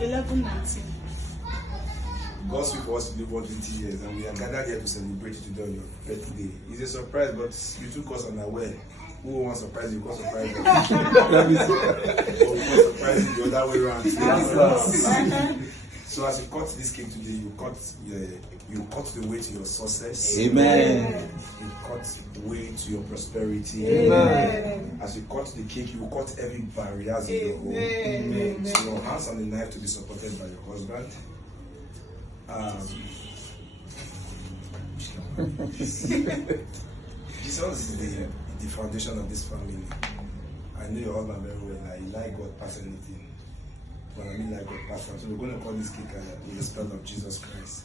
11:19. God speak for us to live 120 years, and we are gathered here to celebrate you today on your birthday. It's a surprise, but you took us unaware. Who wants surprise you? God surprise you. But we can't surprise you the other way around. So as you cut this cake today, you cut the way to your success. Amen. You cut the way to your prosperity. Amen. As you cut the cake, you cut every barrier in your home. Amen. So your hands and the knife to be supported by your husband. Jesus is the foundation of this family. I know your husband very well. I like God past anything. But I mean like God past. So we're going to call this cake in the spell of Jesus Christ.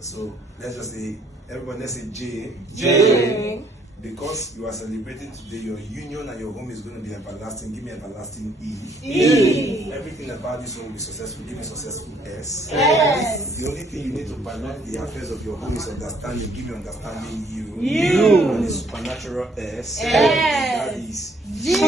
So let's just say, everybody, let's say J. J. Because you are celebrating today, your union and your home is going to be everlasting. Give me everlasting E. E. Everything about this home will be successful. Give me successful S. S. The only thing you need to balance the affairs of your home is understanding. Give me understanding U. U. And the supernatural S. S. That is Jesus.